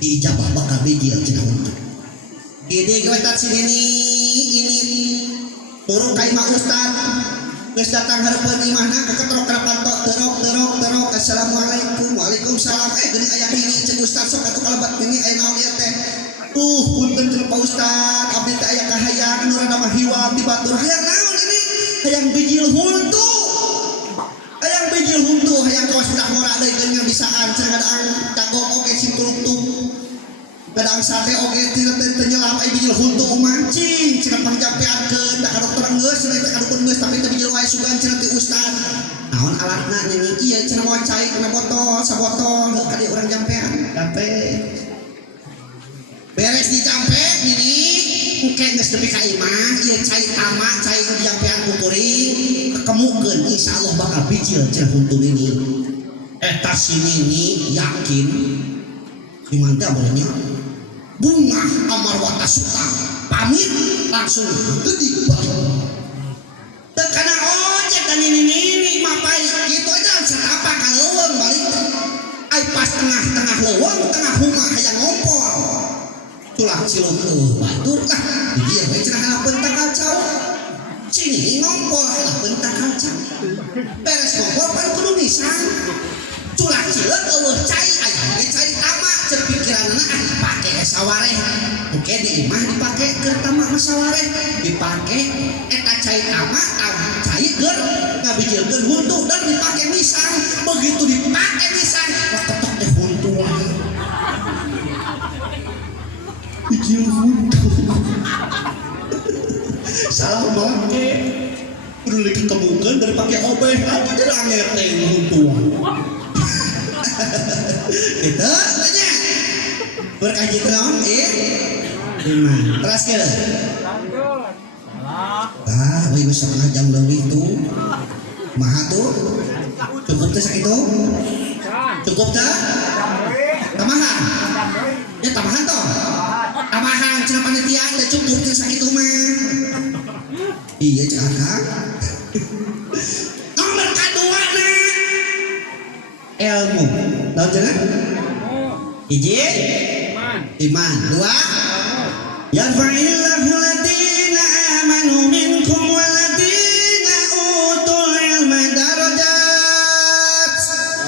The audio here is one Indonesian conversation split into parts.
Ijabah bakal bijil cenah untuk. Ide gewetan sini ini turun ka imah ustad. Geus datang hareupeun imahna keketrok karapanto terok. Assalamualaikum. Waalaikumsalam. Geuning aya hini ceun ustad sok atuh kalebat hini aya naon ieu teh. Punten cenah Pak Ustad, abdi teh aya kahayang nu rada mah hiwam di batur. Hayang naon ini? Hayang bijil huntu. Hayang bijil huntu, hayang kawas budak ngora deui geunang bisaan cenah ngadaang dagong oge simtuluk-tuk. Ngadaang sate oge tina teh nyelam aya bijil huntu mancing cenah pangjampeankeun da ka dokter geus cenah teh ka dukun geus tapi teh bijil wae sugan cenah ti Ustad. Naon alatna nyanyi ieu cenah moal cai kana botol, sabotol heuh ka dieu urang jampean. Jampe beres dijampe gini engke geus nepi ka imah ieu cai tamak cai dijampean ku kuring kekemukeun insyaallah bakal bijil cenah huntu ini eta sinini yakin iman teh bolehnya bunga amarwata suka pamit langsung geudik balik teu kana ojek dan ini mapai kitu aja sarapa ka leuweung balik ai pas tengah-tengah leuweung tengah huma hayang ngompol tulah ciluk batur lah dia bae cenah halapeun tah kacau sini ngompol halapeun tah kacau beres ngompol pan kudu nisang tulah cileuk eueuh cai aya ge cai tamak ceuk pikiranna dipake sawareh engke di imah dipake keur tamak mah sawareh dipake eta cai tamak cai keur ngabijilkeun huntu dan dipake nisang begitu dipake nisang ketok teh huntu bijil huntu salah make kudu leuwih ketemukeun dari pake obeh apa jadi angeteng huntuan gitu tanya berkaji naon iman teraskeun we geus setengah jam leuwih tuh maha tuh cukup teh sakitu cukup teh tamahan ya tamahan toh tamahan cenah panitia teh cukup teh sakitu mah iya cek akang nomor kadua na ilmu tahu jangan hiji iman dua yarfa'illahu ladina amanu minkum waladina utul ilma darajat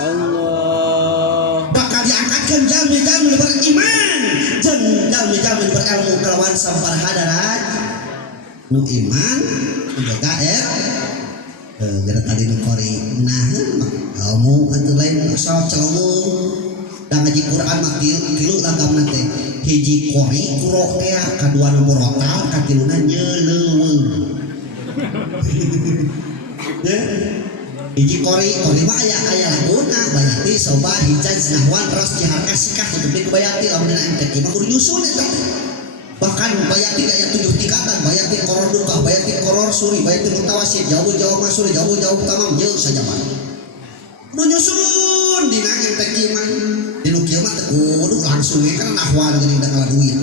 Allah bakal diangkatkan jalmi-jalmi beriman jeung jalmi-jalmi berilmu kelawan sabaraha darajat nu iman menjaga gara tadi nu kori nah ilmu atuh lain asal celemu da ngaji Quran mah tilu lagamna teh hiji kori kuro teh kadua nu murotal katiluna nyeleuweung ya hiji kori mah aya laguna bayati soba hijaz nahwan terus ciharka sikah tutupi ku bayati lamun dina MTQ mah kudu nyusun eta bahkan bayati aya 7 tingkatan bayati koror duka bayati koror suri bayati mutawasid jauh-jauh masuri jauh-jauh tamam jeuh saja mah kudu nyusun dina MTQ mah dinu kieu mah teu kudu langsung we kana nahwa geuning da ngala duit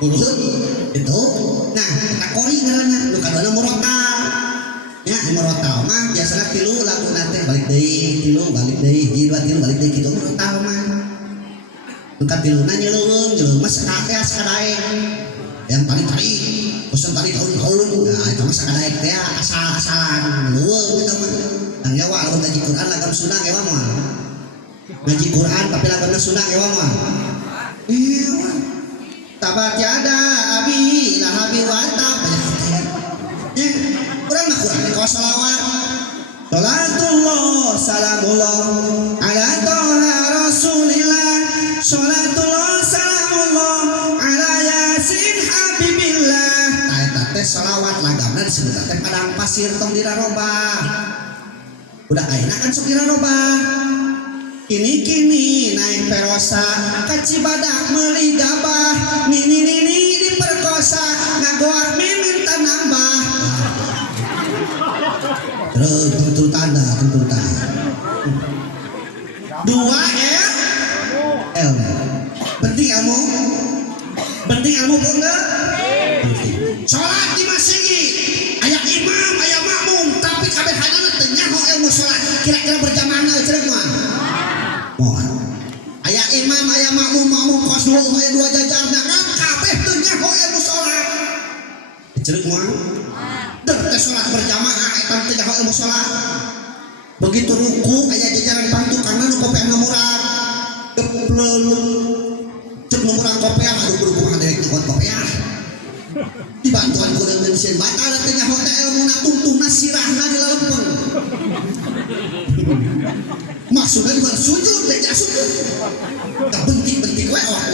kudu itu nah eta kori ngaranna nu kadua murotal ya murotal mah biasana tilu laguna teh balik deui tilu balik deui hiji dua tilu balik deui kitu murotal mah nuka tiluna nyeleuweung mah sakakea sakadaeng yang paling tadi pesan tadi tahun-tahun nah itu mah sakadaeng teh asal-asalan leuweung eta mah tang nyawa lamun ngaji Quran lagam sunah ewa mah ngaji Quran tapi lagamna sunah ewa mah ewa tabat yada abi lahabi wa tab Quran mah Quran ka shalawat salatullah salamullah ala toha rasulillah salatullah salamullah ala yasin habibillah eta teh shalawat lagamna disebut teh padang pasir tong dirarobah udah ayeuna kan sok dirarobah kini naik perosa ka Cibadak meuli gabah nini diperkosa ngagoak minta nambah terus tutur tanda dua ilmu penting ilmu pun enggak sholat di masjid aya imam aya makmum tapi kabehana teu nyaho ilmu sholat kira-kira berjamaah cenah mah aya imam aya teh salat berjamaah eta teh jago ilmu salat. Begitu ruku aya jajaran pantu karena nu kopean murah. Deplelu cek nu murah kopean aduh kudu kumaha deui kuat kopean. Dibantuan ku dengan mesin batal teh nyaho teh ilmu na tungtungna sirahna dilalempeng. Maksudnya di sujud teh sujud. Tak bentik-bentik we awak.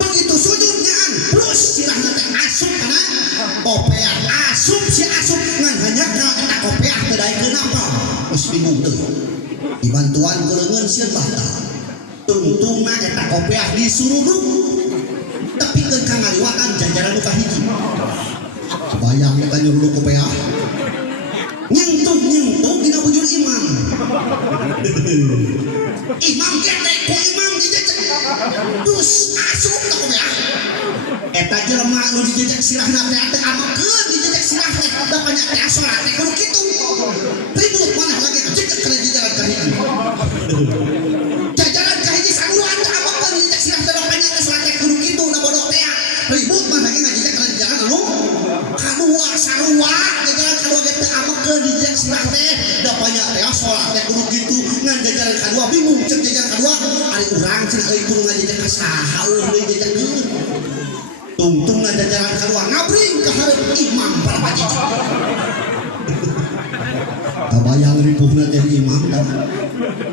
Begitu sujudnya plus sirahna teh asup kana kopean asup si asup ngan hanya ka eta kopean teh daekeun apa geus bingung deui. Dibantuan ku leungeun sieun batal. Tungtungna eta kopean disuruduk tapi ke kangaliwatan jajaran nu kahiji. Bayang kita nyuruh kopean nyentuh dina bujur imam. Imam ketek ku imam dijejek terus asup tak kopean. Eta jelema nu dijejek sirahna teh teh amakeun dijejek sirah teh da banyak teh salat teh kudu kitu. Ribut maneh lagi jejek kana jajaran kahiji. Jajaran kahiji saguruan teh amakeun dijejek sirah teh da banyak teh salat teh kudu kitu da bodoh teh. Ribut maneh lagi ngajejek kana jajaran anu kadua sarua jajaran kadua ge teu amakeun dijejek sirah teh da banyak teh salat teh kudu kitu ngan jajaran kadua bingung cek jajaran kadua ari urang cenah euy kudu ngajejek ka saha euy dijejekkeun. Tungtungna jajaran kadua ngabring ka hareup imam para pajiji. Kabayang ripuhna teh imam tah.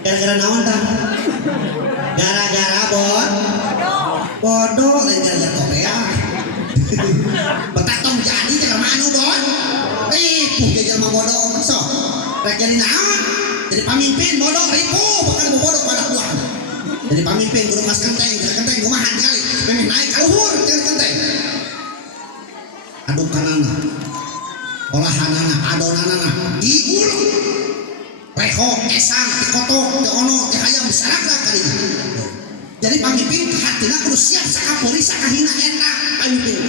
Gara-gara naon tah? Gara-gara bodoh lain gara-gara kopean. Betak tong jadi jelema anu don. Ripuh ge jelema bodoh sok. Rek jadi naon? Jadi pamimpin bodoh ripuh bakal bodoh pada buah. Jadi pamimpin kudu mas kenteng kumaha kali. Memeh naik ka luhur jeung kenteng. Aduk kanana. Olahanana adonanana diulung. Reho esang tikotok teu ono teh hayam disaragna kalinya. Jadi pamimpin hatina kudu siap sakapeuli sakahina eta pamimpin.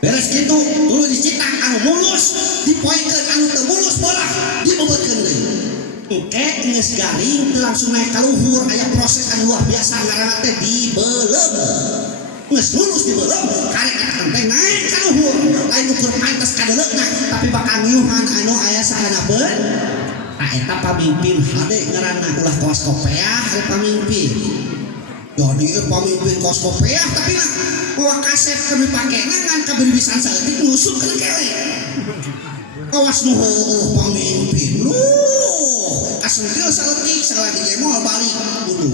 Beres kitu tuluy dicitang anu mulus dipoekeun anu teu mulus bolah dibobotkeun deui. Engke geus garing teu langsung naik ka luhur aya proses anu luar biasa ngaranna teh dibeulem. Geus lulus dibeulem karek eta kenteng naik ka luhur lain ukur pantes ka deuleukna tapi bakal ngiuhan anu aya sahanapeun. Eta pamimpin hade ngaranna ulah kaos kopeah ari pamimpin. Jadi pamimpin kaos kopeah tapi mah bawa kaset kami pakena ngan kabiribisan saeutik nusuk kana kele. Kawas nu heueuh pamimpin. Kasentil saeutik sakala di moal balik kudu.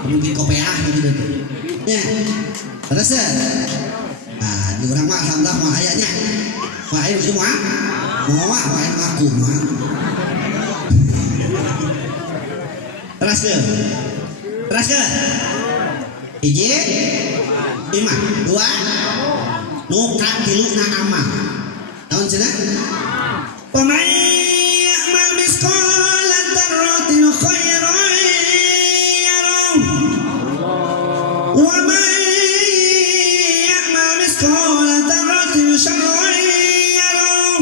Pamimpin kopeah gitu tuh. Ya. Terus ya. Nah, di urang mah alhamdulillah mah aya nya. Mah aya semua. Moal aya ngaku mah. Terus ke hiji imam dua nukat tiluna amal naon cenah pamay ya'mal misqala dzarratin khairan yarah wa may ya'mal misqala dzarratin syarran yarah.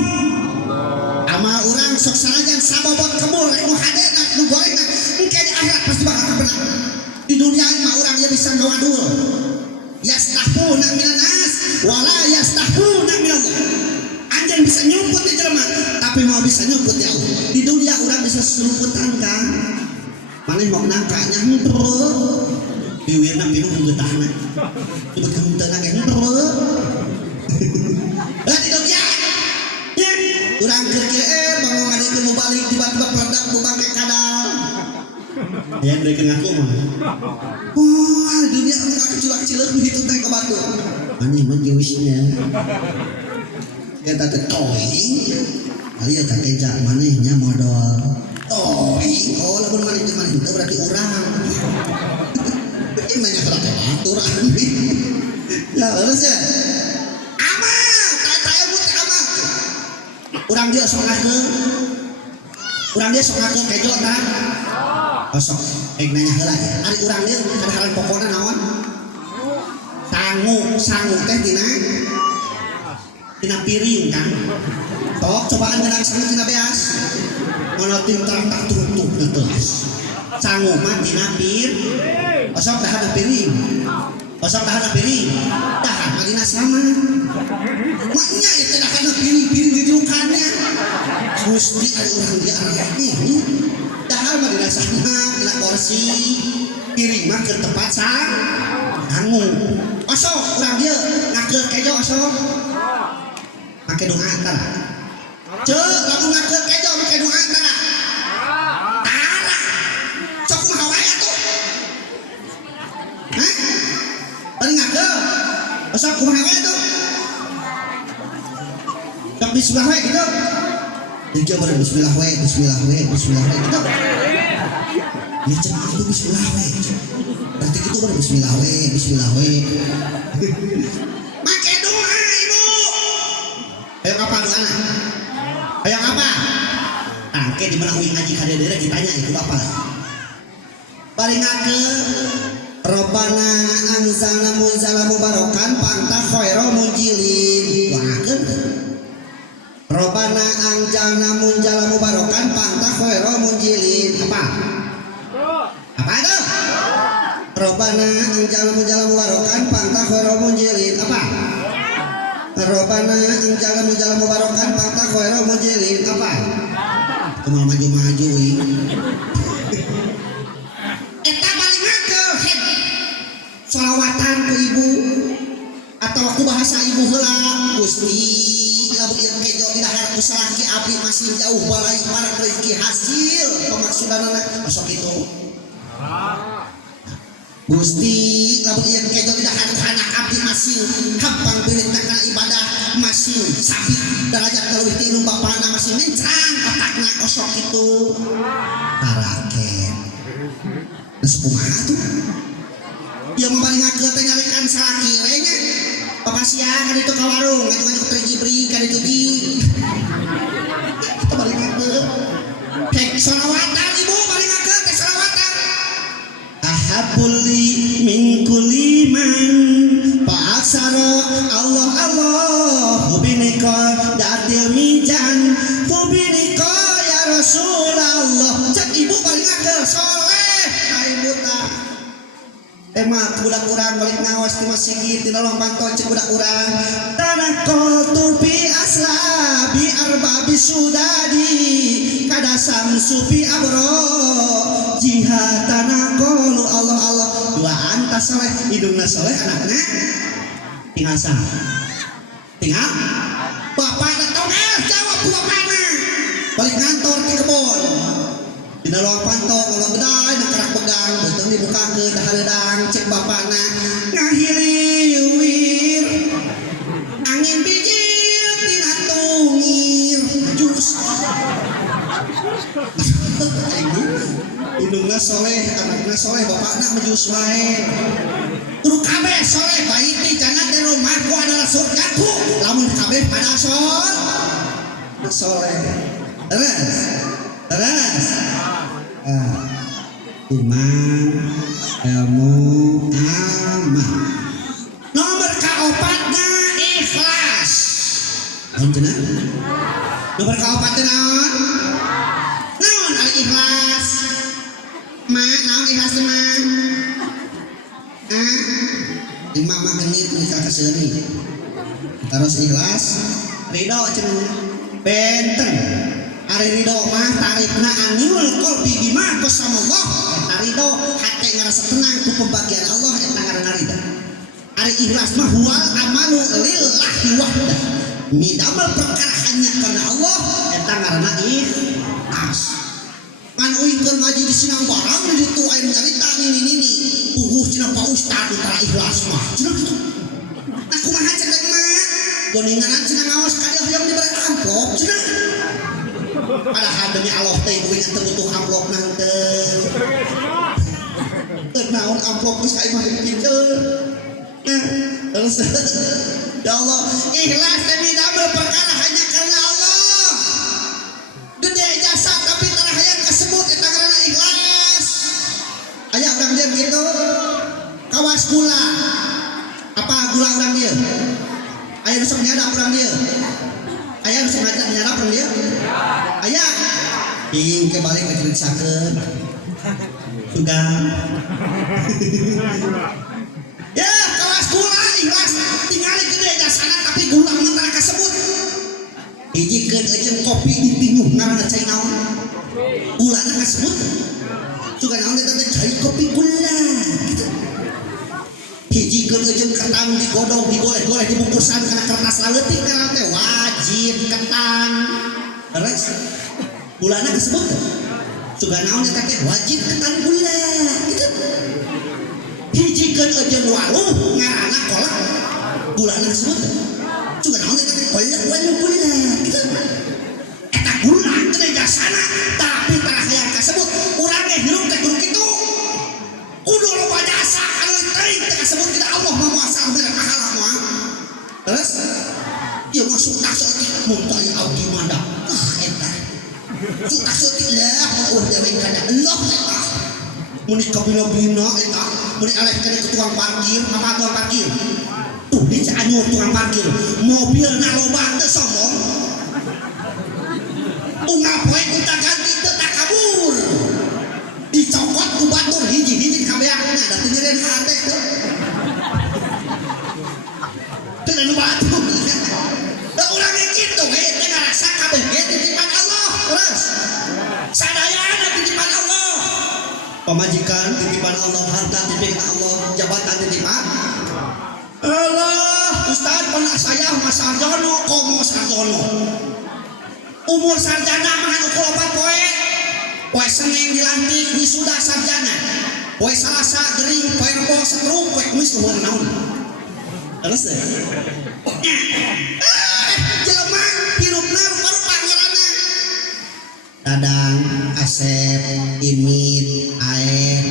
Amal urang sok sanajan sabobot kemul rek nu hadena nu gorengna engke di akhirat pasti bakal kabenang. Di dunia mah urang ya bisa ngawadul. Yastahuna minan nas wala yastahuna minallah. Anjeun bisa nyumput di jelema tapi mau bisa nyumput di Allah. Di dunia urang bisa selumputan kan. Maneh mau nangka nya henteu. Piwirna pinuh geutahna. Nyebutkeun henteu ge henteu. Da di dunia ya urang keur kieu bangun ngadikeun nu balik tiba-tiba peledak nu bangke kadal. Ya mereka ngaku mah. Wah, dunia enggak kecil-kecil begitu teh ke batu. Anjing mah jewisnya. Eta teh toing. Ari ya kakeja manehnya modal. Toing. Oh, lamun maneh teh maneh teh berarti urang. Ini banyak rata aturan. Ya, terus ya. Amal, tak emut amal. Urang dia sok ngakeun. Urang dia sok ngakeun kejo tah. Kosok, nanya heula ya. Ari urang dia kadang-kadang pokokna naon? Sangu teh tina piring kan. Tok cobaan ngeunang sangu tina beas. Mono tintar tak tutup geus. Sangu mah tina piring. Kosok dahana piring. Dahana dina sama. Maknya itu dahana piring Gusti ada orang dia arah ini dahal mah dirasana kena kursi kiri mah ke tempat sang dangu osok orang dia ngakeun kejo osok make doa tara ceu lamun ngakeun kejo make doa tara tara sok kumaha wae atuh hah bari ngakeun osok kumaha wae atuh sok bismillah wae gitu dia baru bismillah we gitu ya cek itu bismillah we berarti itu baru bismillah we make doa ibu ayo apa doana ayo apa tangke di mana uing ngaji kadedere ditanya itu apa bari ngakeun Rabbana anzalna munzala mubarakan panta khairal munjilin doakeun Robbana anjalna munjala mubarakan panta khairal munjilin apa itu Robbana anjalna munjala mubarakan panta khairal munjilin apa Robbana anjalna munjala mubarakan panta khairal munjilin apa kumaha maju-maju eta balik ke sholawatan ku ibu atau aku bahasa ibu heula Gusti lamun ieu kejo di dahar usalaki abdi masih jauh balai para rezeki hasil pemaksudanana masuk itu Gusti lamun ieu kejo di dahar anak abdi masih hampang birit kana ibadah masih sapi derajat leuwih ti nu bapana masih mencrang otakna kosok itu taraken geus kumaha tuh ieu mah bari ngakeun teh nyalekan salaki we nya Papasian kan itu ke warung, ngajak-ngajak ke Jibri kan itu di kita balik ke kek salawatan ibu balik ke kek salawatan ahabuli min kulli man fa'aksara Allah hubinika datil mijan hubinika ya Rasulullah cek ibu balik ke soleh ibu tak emak budak urang balik ngawas di masjid di nolong pantau cek budak urang tanakol tupi asla bi arbabi sudadi kadasam sufi abro jihad tanakolu Allah dua antas soleh hidungna soleh anaknya tinggal sah tinggal bapak datang jawab bapaknya balik ngantor di kebon dina luang pantau kalau gedai nak karak pegang betul dibuka ke dahaledang cek bapakna ngahiliwir angin bijil tina tungir jus hidungna soleh anakna soleh bapakna menjus wae kudu kabeh soleh baik di jannah di rumahku adalah surgaku lamun kabeh pada soleh terus iman ilmu amal nomor kaopatna ikhlas anjeunna nomor kaopatna naon ari ikhlas naon ikhlas mah imam mah genit nikah kaseuni terus ikhlas ridho cenah benten ari ridho mah tarifna anil qalbi bima qasamallah eta ridho hate ngarasa tenang ku pembagian Allah eta ngaranna ridho ari ikhlas mah huwal amalu lillahi wahdah midamel perkara hanya karena Allah eta ngaranna ikhlas kan uingkeun ngaji di sinang barang di ditu aya nyarita nini puguh cenah Pak Ustad tara ikhlas mah cenah kitu nah kumaha cek mah goninganan cenah ngaos ka dia hoyong dibere amplop cenah padahal demi Allah teh kuing teu butuh amplop nanti teu naon amplop geus ka imah dipikeun terus ya Allah ikhlas demi damel perkara hanya karena Allah gede jasa tapi tara hayang kasebut eta ngaranna ikhlas aya urang dia gitu kawas gula apa gula urang dia aya nu sok nyadap urang dia aya nu sok nyadap urang dia aya ing ke balik diceritakeun juga ya kawas gula ikhlas tinggali gede jasana tapi gula mentara kasebut hijikeun jeung kopi ditinyuh ngaranna cai naon gulana kasebut juga naon eta teh cai kopi gula gitu. Hijikeun jeung ketan digodog digoleh-goleh dibungkusan kana kertas leutik kana teh wajib ketan terus gulana kasebut juga naon eta teh wajib ketan gula gitu. Hijikeun jeung waluh ngaranna kolak gulana kasebut juga naon eta teh waluh gula gitu. Eta gula teh jasana tapi tara hayang kasebut urang ge hirup teh kudu kitu kudu loba jasa anu teuing teh kasebut kita Allah mah muasa ambil pahala mah terus ieu mah suka-suka mun teu abdi manda eta suka-suka lah urang dewe kana Allah eta mun kabina-bina eta mun aleh kana ke tukang parkir apa tukang parkir tuh di Cianjur tukang parkir mobilna loba teu sombong unggal poe kita ganti teu tak kabur dicokot ku batur hiji-hiji kabeakna da teu nyeureun hate teu teu anu batur da urang ge kitu we teh ngarasa kabeh ge titipan Allah terus sadayana titipan Allah pamajikan titipan Allah harta titipan Allah jabatan titipan Allah Ustaz pernah saya Mas Sarjono komo Sarjono umur sarjana mah ukur opat poe Senin dilantik wisuda sarjana poe Salasa gering poe Rebo setruk poe Kamis umur naon terus jelema hirupna rupa-rupa ngaranna Dadang Asep Imit Aep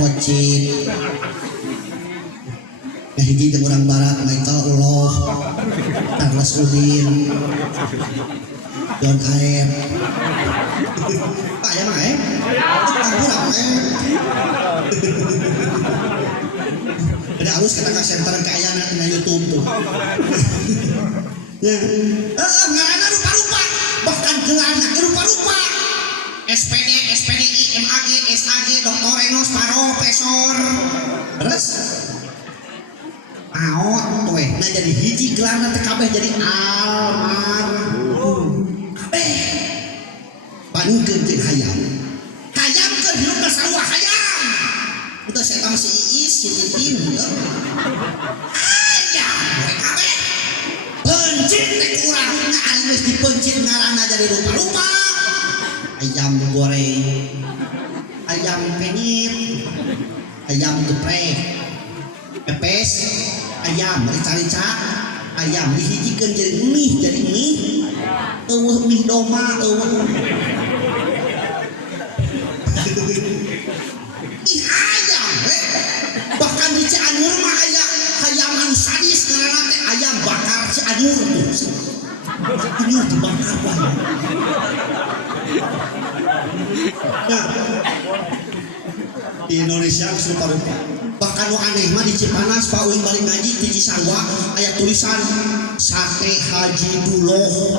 Ocit hiji jeung urang barat Michael Uloh Charles Udin John Aep Pak ya mah urang ada halus kita ka center ka ayana na YouTube tuh ya ngaranna rupa-rupa bahkan gelarna rupa-rupa SPD, SPDI, MAG, SAG, Dr. Enos, Profesor terus aot tuh nah jadi hiji gelarna teh kabeh jadi almarhum kabeh panikeun jeung hayam hayamkeun hirupna sarua hayam udah saya tahu si Iis si Titin hayam we kabeh pencit teh urang nah ari geus dipencit ngaranna jadi rupa-rupa ayam goreng ayam penyit ayam geprek pepes ayam rica-rica ayam dihijikeun jadi mie eueuh mie doma eueuh ih ayam we bahkan di Cianjur mah aya hayam anu sadis ngaranna teh ayam bakar Cianjur tuh Cianjur dibakar bae nah di Indonesia rupa-rupa bahkan nu aneh mah di Cipanas Pak Uing balik ngaji di Cisangwa aya tulisan sate Haji Duloh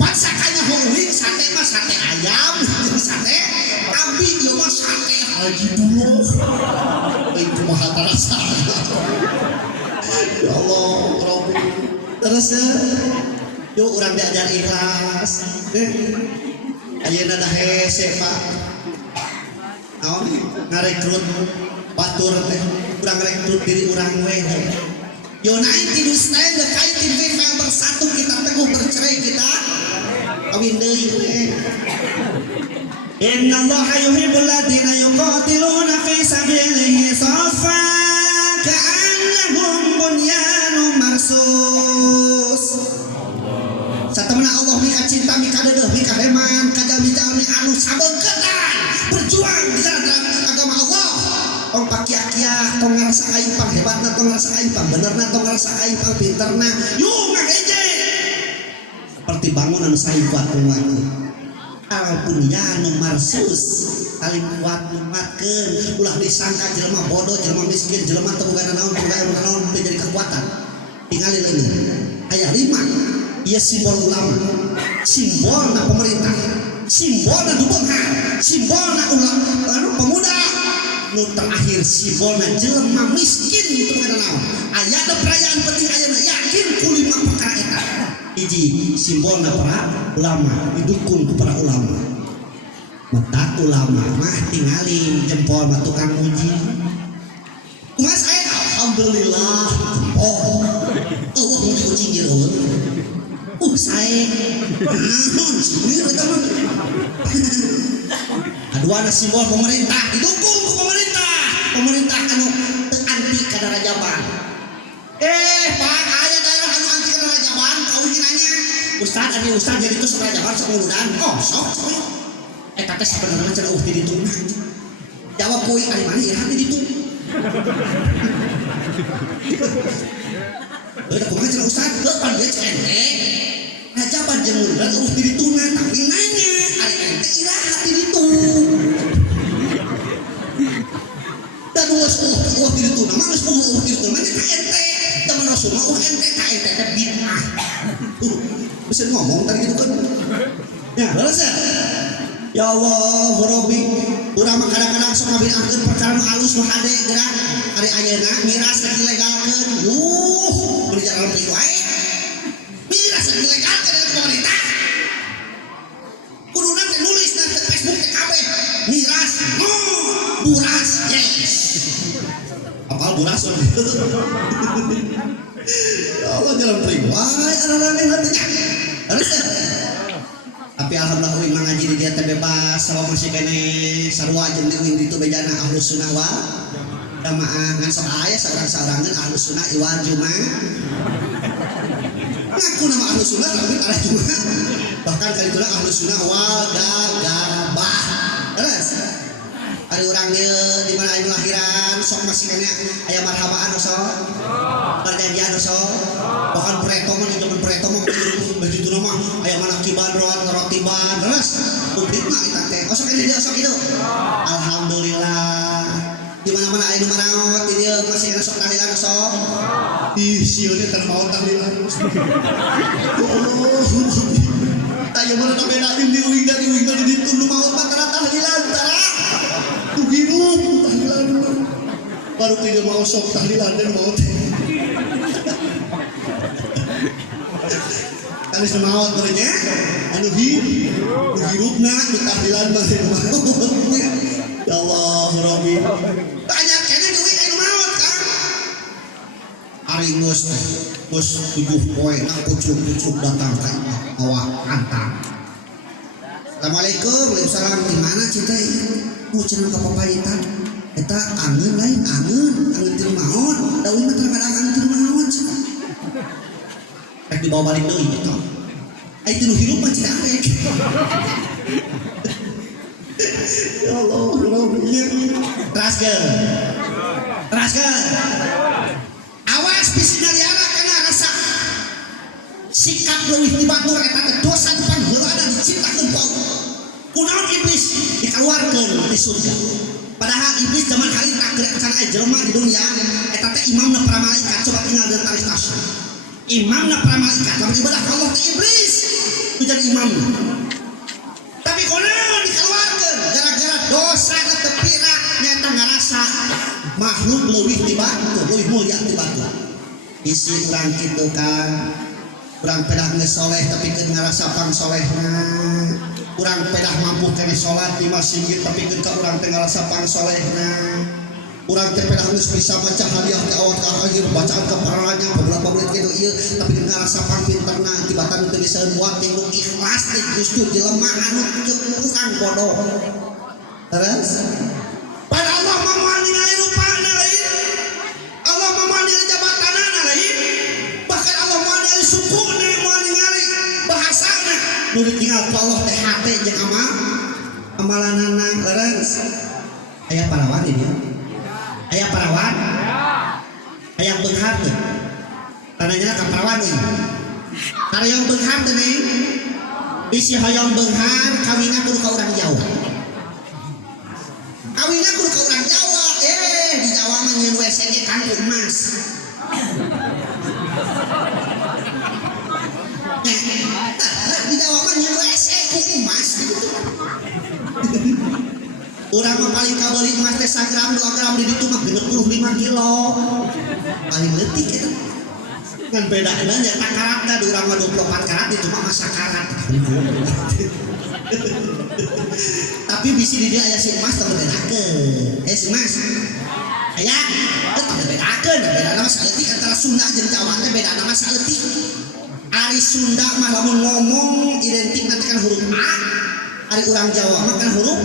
pas sakanya Uing sate mah sate ayam sate abdi ieu mah sate Haji Duloh euy kumaha tarasa ya Allah Rabbi terus yuk urang diajar ikhlas ayeuna da hese Pak naon ngarekrut batur teh urang rekrut diri urang we yo naik ti stand the kaitin we yang bersatu kita teguh bercerai kita kawin deui we innallaha yuhibbul ladzina yuqatiluna fi sabilihi safa ka'annahum bunyanun marsus satemana Allah mika cinta mika deudeuh mika heman ka jalmi-jalmi anu sabeungkeun berjuang di dalam agama Allah tong pakia-kia tong ngarasa aing pang hebatna tong ngarasa aing pang benerna tong ngarasa aing pang pinterna yuk ngageje seperti bangunan saing kuat kuatkeun al-bunyanu marsus saling kuat nguatkeun ulah disangka jelema bodoh jelema miskin jelema teu boga naon teu jadi kekuatan tingali leungit aya 5 ieu simbol ulama simbolna pemerintah simbolna dubeungan simbolna pemuda nu terakhir simbolna jelema miskin itu kada naon aya da perayaan penting ayeuna yakin ku 5 perkara eta hiji simbolna para ulama didukung ku para ulama mata ulama mah tingali jempol mah tukang muji kumaha saya alhamdulillah oh muji kucing ieu saya sendiri teman aduana simbol pemerintah didukung ke pemerintah anu anti kadarajaban pak aya daerah anu anti kadarajaban kauhinanya ustad jadi itu sekarajaban sekuludan sok eta teh sabenerna cenah di ditu jawab kuy ari mana iraha di ditu eta kumaha cenah ustad heuh pan dia ente ajaban jeung urang di dituna tapi nanya ari ente iraha di ditu dan uas di dituna mah geus di dituna mah ka ente teman rasul mah ente ka ente teh bid'ah bisa ngomong tadi gitu kan ya balas ya Allah Rabbi urang mah kadang-kadang sok ngabid'ahkeun perkara halus mah hade gerak ari ayeuna miras dilegalkeun mun jalan beli wae miras dilegalkeun dari pemerintah kuduna teh nulis na Facebook teh kabeh miras buras yes apal buras ya Allah jalan beli wae ana-ana hatinya harus tapi alhamdulillah uing ngaji di dia teh bebas sama masih kene sarua jeung di uing ditu bejana ahlus sunnah wal jamaah ngan sok aya saurang-saurangan ahlus sunnah iwal jumaah ngaku nama ahlus sunnah tapi tareh jumaah bahkan kali itu ahlus sunnah wal gagabah terus ari urang ieu di mana aya lahiran sok masih kene aya marhabaan sok perjanjian sok bahkan preto mah di zaman preto mah begitu nama aya manakiban rotiban terus publik mah eta teh osok ini dia osok itu alhamdulillah di mana-mana aya nu marangot di dieu masih ana sok tahlilan sok ih sieun teh mau tahlilan ya Allah tanya mana beda di uing dari uing dari ditu nu mau mah tara tahlilan tara tuh hidup tahlilan baru tidak mau sok tahlilan dan mau kali semaut berenya anu hirupna nu tahlilan mah ya Allah Rabbi tanya kene duit anu maot Kang ari geus 7 poe na pucuk-pucuk datang ka awak antang Assalamualaikum waalaikumsalam di mana cinta cenah ka papaitan eta angeun lain angeun teu maot da uing mah terkadang angeun teu maot cenah rek dibawa balik deui gitu ai teu hirup mah cenah arek ya Allah teraskeun awas bisi naliara kana rasa sikap leuwih ti batur eta teh dosa depan heulana diciptakeun ku Allah kunaon iblis dikeluarkeun ti surga padahal iblis zaman hari tak gerak kana jelema di dunia eta teh imamna para malaikat coba tinggal di taris tasya imamna para malaikat lamun ibadah ka Allah teh iblis ku jadi imamna tapi kunaon dikeluarkeun gara-gara dosa na teu pira nyata ngarasa makhluk leuwih ti batur leuwih mulia ti batur isi urang kitu kan urang pedah geus soleh tapi keun ngarasa pangsolehna urang pedah mampu kene salat di masjid tapi keun ka urang teh ngarasa pangsolehna urang teh pedah geus bisa maca hadiah ti awal ka akhir bacaan keparanya beberapa menit kitu ieu tapi keun ngarasa pangpinterna tibatan teu bisa buat tinggal ikhlas teh justru jelema anu urang bodoh terus pada Allah mah ningali rupana lain Allah mah ningali jabatanana lain bahkan Allah mah ningali sukuna mah ningali bahasana nu ditinggal ku Allah teh hate jeung amalanana leres aya parawan di dieu aya parawan aya beunghar teh tananya ka parawan ieu karayong beunghar teh neng bisi hoyong beunghar kawinna kudu ka urang jauh kawinna kudu ka urang Jawa di Jawa mah nyeun WC ge kanggo emas di Jawa mah nyeun WC ku emas Urang mah paling kabeli emas teh 1 gram 2 gram di ditu mah 25 kilo. Paling leutik eta. Kan bedana nya tak karatna di urang mah 24 karat itu mah masa karat. Tapi bisi di dia aya si emas teu bedakeun. Si emas. Aya, teu bedakeun, bedana mah saeutik antara Sunda jeung Jawa teh bedana mah saeutik. Ari Sunda mah lamun ngomong identik nanti kan huruf A. Ari urang Jawa mah kan huruf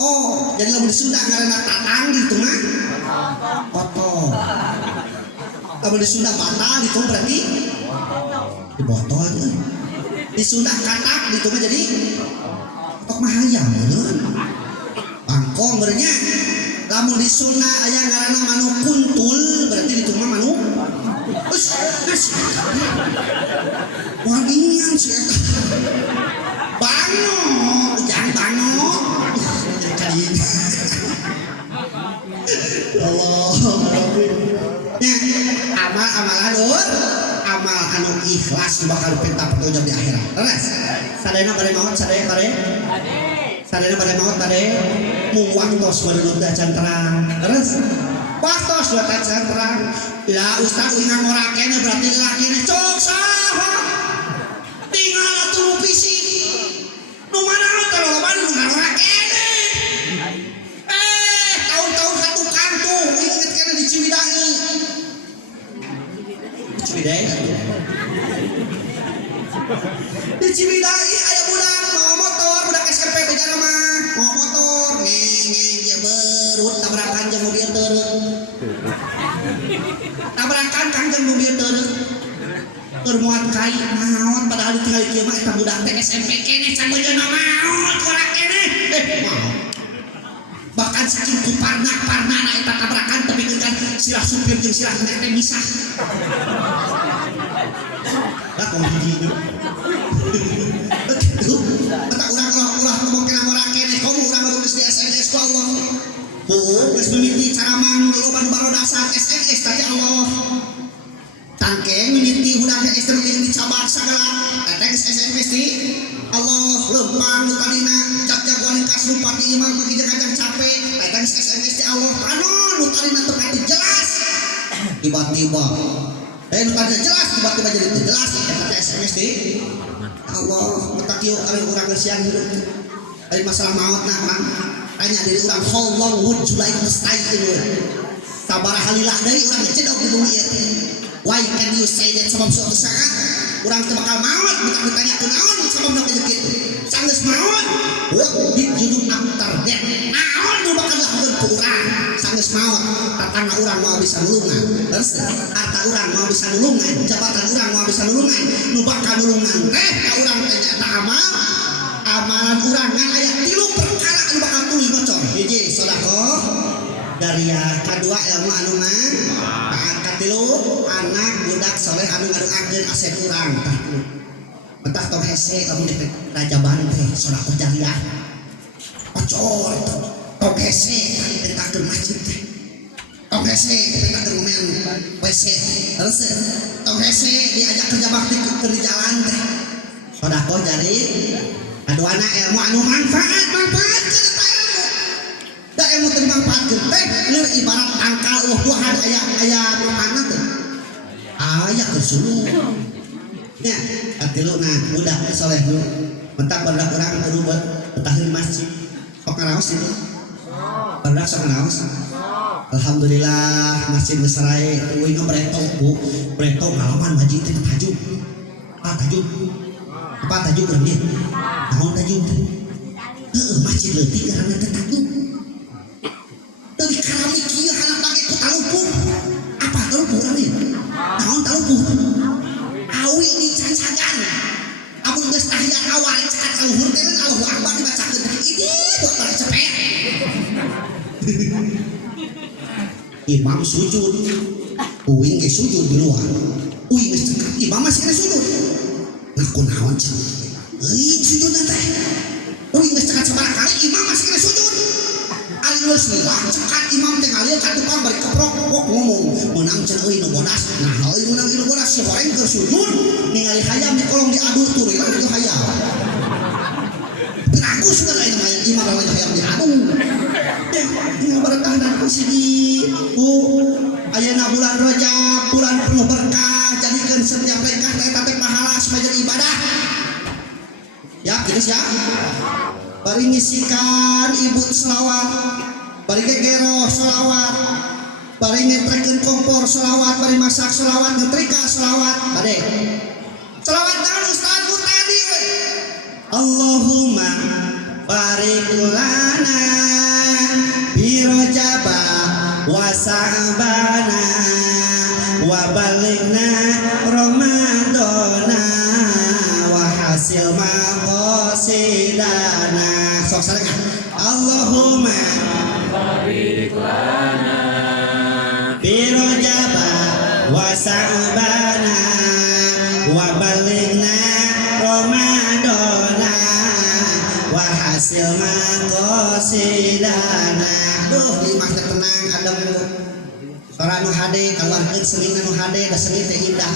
O. Jadi lamun di Sunda ngaranna tatang gitu mah potong. Lamun di Sunda batal gitu berarti dibotol aja. Di Sunda katak gitu mah jadi tok mah hayam bener. Bangkong benernya. Lamun di Sunda aya ngaranna manuk kuntul berarti itu mah manuk. Wangian si eta. Bango, jangan bango. Allah. Ya, amal-amalan amal anu ikhlas bakal penta petunjuk di akhirat. Terus, sadayana bade maot sadaya bade. Sadayana bade maot bade mung waktos menurut dacan terang. Terus, waktos dua dacan terang. Lah ustaz ingat ora kene berarti lakine cok saha. Tinggal atuh fisik. Nu mana teh loba nu ora kene. Tahun-tahun katukang tuh inget kene di Ciwidey. Ciwidey. Di Ciwidey aya budak bawa motor, budak SMP bejana mah, bawa motor, ngeng ge berut tabrakan jeung mobil teureung. Tabrakan kang jeung mobil teureung. Keur muat kai naon padahal tinggal ieu mah eta budak teh SMP keneh can bejeuna maot ora keneh. Maot. Bahkan saking kuparna eta tabrakan tapi kan silah supir jeung silah nek teh misah. Lah kok gini. Mata ulah ngomong kena ora keneh kamu urang nulis di SMS ku Allah. Geus mimiti cara mang loba nu barodasan SMS tadi Allah. Tangkeng mimiti budak istri yang dicabar sagala tetes SMS di Allah lempang nu tadina cak jagoan kas bupati imam bagi jeung capek tetes SMS di Allah panon nu tadina teu kati jelas tiba-tiba nu tadina jelas tiba-tiba jadi teu jelas eta SMS di Allah metak ieu ari urang geus siang hirup ari masalah maotna Kang tanya diri urang how long would you like to stay in sabaraha lila deui urang ngecedok di bumi ieu. Why can you say that sebab suatu saat orang teu bakal maot bukan ditanya kunaon sababna penyakit sanggeus maot what did you do after that naon nu bakal dilakukeun ku urang sanggeus maot tatangna urang mau bisa nulungan terus harta urang mau bisa nulungan jabatan urang mau bisa nulungan nu bakal nulungan teh ka urang teh nyaeta amalan urang ngan aya 3 perkara anu bakal tuluy bocor hiji sedekah dariah kedua ilmu anu mah katilu anak budak soleh anu ngadoakeun aset urang tah mentah tong hese lamun di rajaban teh sedekah jariah ocor tong hese dipentakeun masjid teh tong hese dipentakeun ngomean WC terus tong hese diajak kerja bakti keur di jalan teh sedekah jari kaduana ilmu anu manfaat ilmu dimanfaatkeun teh lir ibarat angkal buahan aya mana teh aya kersuluh nya atiluna budak soleh dulu mentak barudak urang kudu betahkeun masjid sok ngaraos itu barudak sok ngaraos alhamdulillah masjid geus sarae teuing breto bu breto ngalaman masjid teh tajuk apa tajuk geus naon tajuk teh heueuh masjid leutik ngaranna teh tajuk dari keramik kieu hanap lagi ku talupung apa talupung urang ieu naon talupung awi dicancagan amun geus tahiyat awal cekat ka luhur teh Allahu Akbar dibacakeun ini buat para cepet imam sujud uing ge sujud di luar uing geus cekat imam masih geus sujud nah kunaon cenah euy sujud teh uing geus cekat sabaraha kali imam masih geus sujud ari geus liwat cekat imam teh ngalieu ka tukang bari keprok ngomong meunang cenah euy nu bodas nah euy meunang nu bodas si horeng keur sujud ningali hayam di kolong diadu tuh itu hayam beragus kan ayeuna imam lawan hayam diadu Tinggal bertahan sini. Ayeuna bulan Rajab, bulan penuh berkah, jadikan setiap rekah eta teh pahala sebagai ibadah. Ya, gitu ya. Bari ngisikan ibu selawat, bari gegero selawat, bari ngetrekeun kompor selawat, bari masak selawat, ngetrika selawat, bade. Selawat dengan Ustaz tadi we. Allahumma barik lana bi Rajaba wa Sa'bana wa balighna Ramadana wa hasil maqasidana. Sok sarengan. Allahumma barik lana bi Rajaba wa Sa'bana wa balighna Ramadana wa hasil maqasidana. Duh, di mah tenang adem suara nu hade keluarkeun seni nu hade da seni teh indah.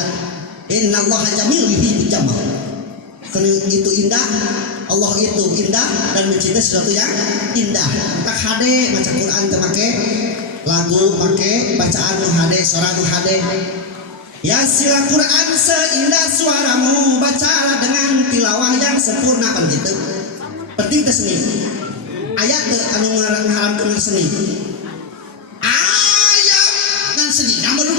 Innallaha jamil yuhibbul jamal. Seni itu indah, Allah itu indah dan mencintai sesuatu yang indah. Tak hade baca Quran teh make lagu, make bacaan nu hade, suara nu hade. Ya sila Quran seindah suaramu, bacalah dengan tilawah yang sempurna kan gitu. Penting teh seni. Ayat teh anu ngaharamkeun seni. Ayat ngan seni namun